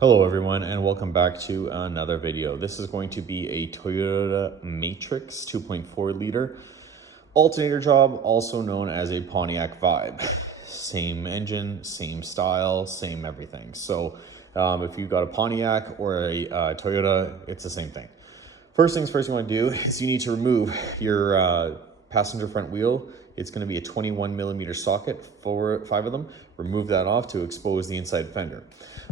Hello everyone and welcome back to another video. This is going to be a Toyota Matrix 2.4 liter alternator job, also known as a Pontiac Vibe. Same engine, same style, same everything. So if you've got a Pontiac or a Toyota, it's the same thing. First things first you want to do is you need to remove your passenger front wheel. It's going to be a 21mm socket for 5 of them. Remove that off to expose the inside fender.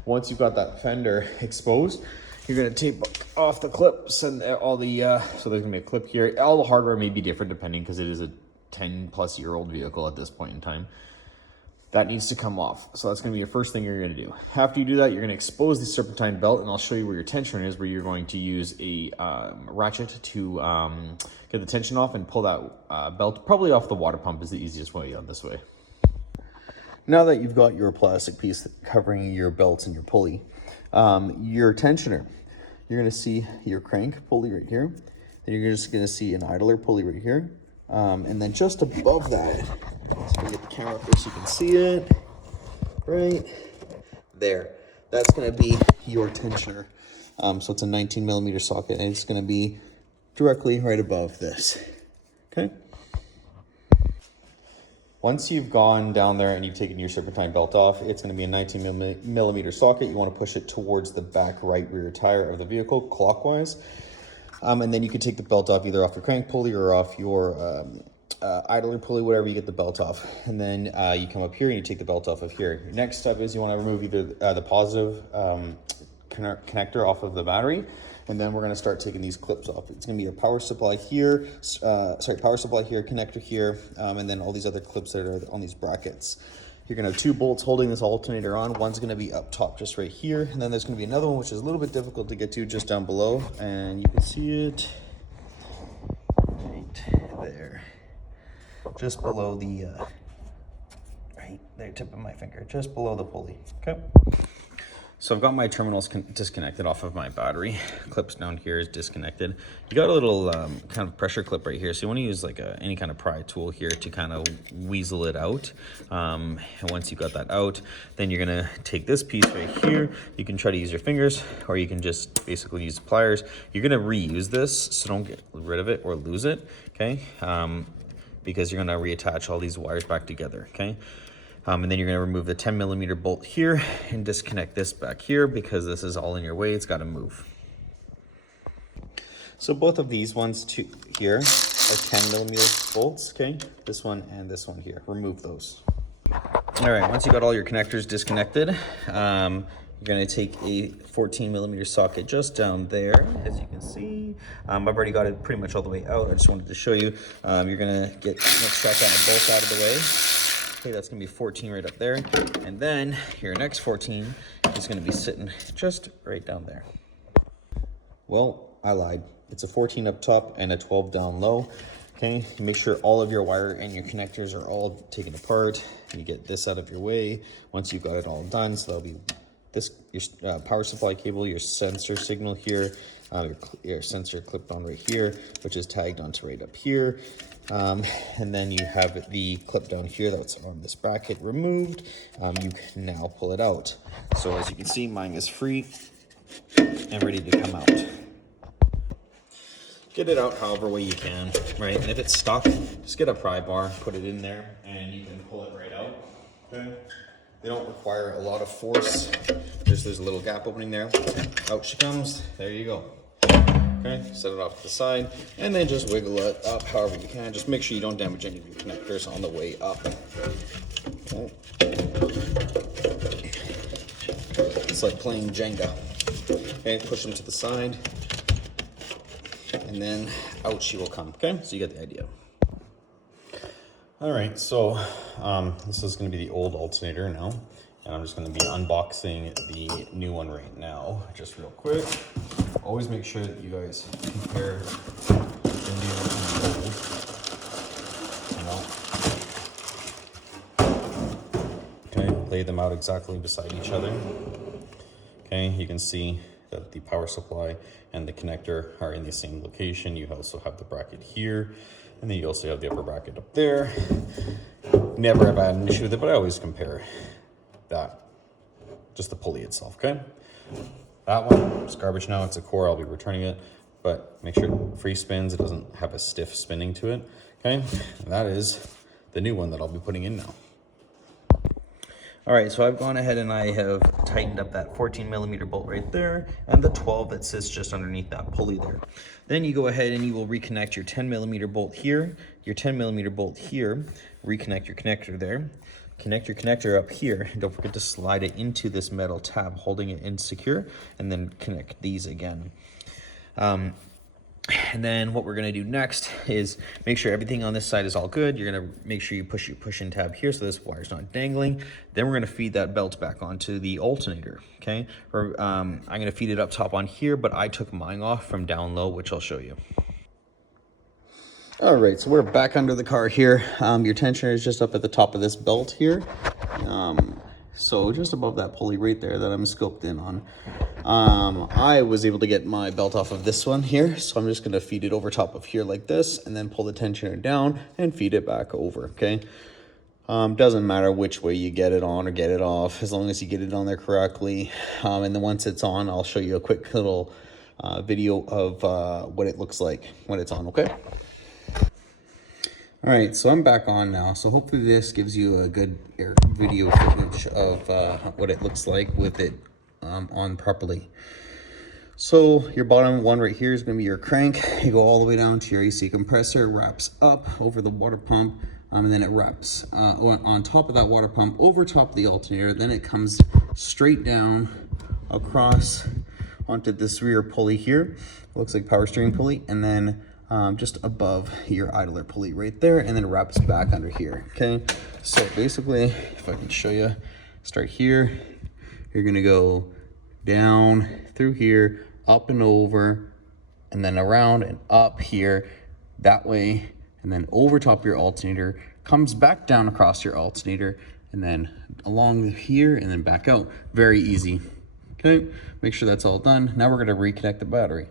Once you've got that fender exposed, you're going to tape off the clips and all the, so there's going to be a clip here. All the hardware may be different depending because it is a 10-plus-year-old vehicle at this point in time. That needs to come off. So that's going to be your first thing you're going to do. After you do that, you're going to expose the serpentine belt, and I'll show you where your tensioner is, where you're going to use a ratchet to get the tension off and pull that belt probably off the water pump is the easiest way on this way. Now that you've got your plastic piece covering your belts and your pulley, your tensioner, you're going to see your crank pulley right here. Then you're just going to see an idler pulley right here. And then just above that, let's get the camera up so you can see it, right there. That's going to be your tensioner. So it's a 19mm socket, and it's going to be directly right above this, okay? Once you've gone down there and you've taken your serpentine belt off, it's going to be a 19mm socket. You want to push it towards the back right rear tire of the vehicle clockwise. And then you can take the belt off either off your crank pulley or off your idler pulley, whatever you get the belt off. And then you come up here and you take the belt off of here. Your next step is you want to remove either the positive connector off of the battery. And then we're going to start taking these clips off. It's going to be a power supply here, power supply here, connector here, and then all these other clips that are on these brackets. You're going to have 2 bolts holding this alternator on. One's going to be up top just right here, and then there's going to be another one which is a little bit difficult to get to just down below, and you can see it right there, just below the right there, tip of my finger, just below the pulley. Okay. So I've got my terminals disconnected off of my battery. Clips down here is disconnected. You got a little kind of pressure clip right here. So you want to use like any kind of pry tool here to kind of weasel it out. And once you've got that out, then you're going to take this piece right here. You can try to use your fingers, or you can just basically use pliers. You're going to reuse this, so don't get rid of it or lose it, okay? Because you're going to reattach all these wires back together, okay? And then you're going to remove the 10mm bolt here and disconnect this back here because this is all in your way. It's got to move. So both of these ones here are 10mm bolts, okay? This one and this one here. Remove those. All right, once you got all your connectors disconnected, you're going to take a 14mm socket just down there, as you can see. I've already got it pretty much all the way out. I just wanted to show you. You're going to extract that bolt out of the way. Okay, that's going to be 14 right up there. And then your next 14 is going to be sitting just right down there. Well, I lied. It's a 14 up top and a 12 down low. Okay, make sure all of your wire and your connectors are all taken apart. You get this out of your way once you've got it all done. So that'll be this, your power supply cable, your sensor signal here, your sensor clipped on right here, which is tagged onto right up here. And then you have the clip down here that's on this bracket removed. You can now pull it out. So as you can see, mine is free and ready to come out. Get it out however way you can, right? And if it's stuck, just get a pry bar, put it in there, and you can pull it right out, okay? They don't require a lot of force. There's a little gap opening there. Out she comes, there you go. Okay, set it off to the side, and then just wiggle it up however you can. Just make sure you don't damage any of your connectors on the way up. Okay. It's like playing Jenga. Okay, push them to the side, and then out she will come. Okay, so you get the idea. All right, so this is going to be the old alternator now, and I'm just going to be unboxing the new one right now, just real quick. Always make sure that you guys compare the new and the old, you know. Okay, lay them out exactly beside each other. Okay, you can see that the power supply and the connector are in the same location. You also have the bracket here, and then you also have the upper bracket up there. Never have had an issue with it, but I always compare that just the pulley itself, okay? That one, it's garbage now, it's a core, I'll be returning it, but make sure it free spins, it doesn't have a stiff spinning to it, okay? And that is the new one that I'll be putting in now. All right, so I've gone ahead and I have tightened up that 14mm bolt right there and the 12 that sits just underneath that pulley there. Then you go ahead and you will reconnect your 10mm bolt here, your 10mm bolt here, reconnect your connector there, connect your connector up here, and don't forget to slide it into this metal tab, holding it in secure, and then connect these again. And then what we're gonna do next is make sure everything on this side is all good. You're gonna make sure you push your push-in tab here so this wire's not dangling. Then we're gonna feed that belt back onto the alternator, okay? I'm gonna feed it up top on here, but I took mine off from down low, which I'll show you. All right, so we're back under the car here. Your tensioner is just up at the top of this belt here. So just above that pulley right there that I'm scoped in on. I was able to get my belt off of this one here, so I'm just gonna feed it over top of here like this, and then pull the tensioner down and feed it back over, okay? Doesn't matter which way you get it on or get it off, as long as you get it on there correctly. And then once it's on, I'll show you a quick little video of what it looks like when it's on, okay? All right, so I'm back on now. So hopefully this gives you a good video footage of what it looks like with it on properly. So your bottom one right here is gonna be your crank. You go all the way down to your AC compressor, wraps up over the water pump, and then it wraps on top of that water pump, over top of the alternator. Then it comes straight down across onto this rear pulley here. It looks like power steering pulley, and then just above your idler pulley right there, and then it wraps back under here, okay? So basically, if I can show you, start here, you're gonna go down through here, up and over, and then around and up here, that way, and then over top your alternator, comes back down across your alternator, and then along here, and then back out. Very easy, okay? Make sure that's all done. Now we're gonna reconnect the battery.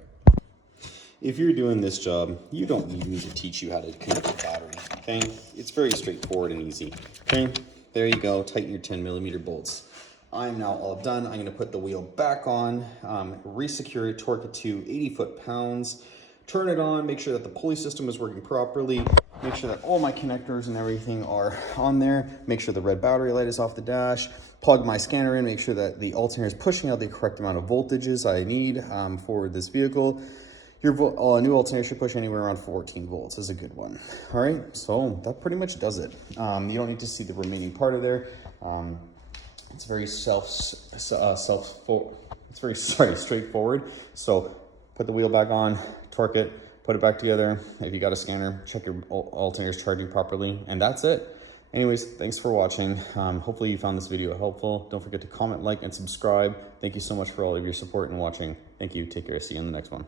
If you're doing this job, you don't need me to teach you how to connect the battery, okay? It's very straightforward and easy, okay? There you go, tighten your 10mm bolts. I'm now all done. I'm gonna put the wheel back on, resecure it, torque it to 80 foot-pounds, turn it on, make sure that the pulley system is working properly, make sure that all my connectors and everything are on there, make sure the red battery light is off the dash, plug my scanner in, make sure that the alternator is pushing out the correct amount of voltages I need for this vehicle. Your new alternator should push anywhere around 14 volts is a good one. All right, so that pretty much does it. You don't need to see the remaining part of there. It's very straightforward. So put the wheel back on, torque it, put it back together. If you got a scanner, check your alternator's charging properly, and that's it. Anyways, thanks for watching. Hopefully you found this video helpful. Don't forget to comment, like, and subscribe. Thank you so much for all of your support and watching. Thank you. Take care. See you in the next one.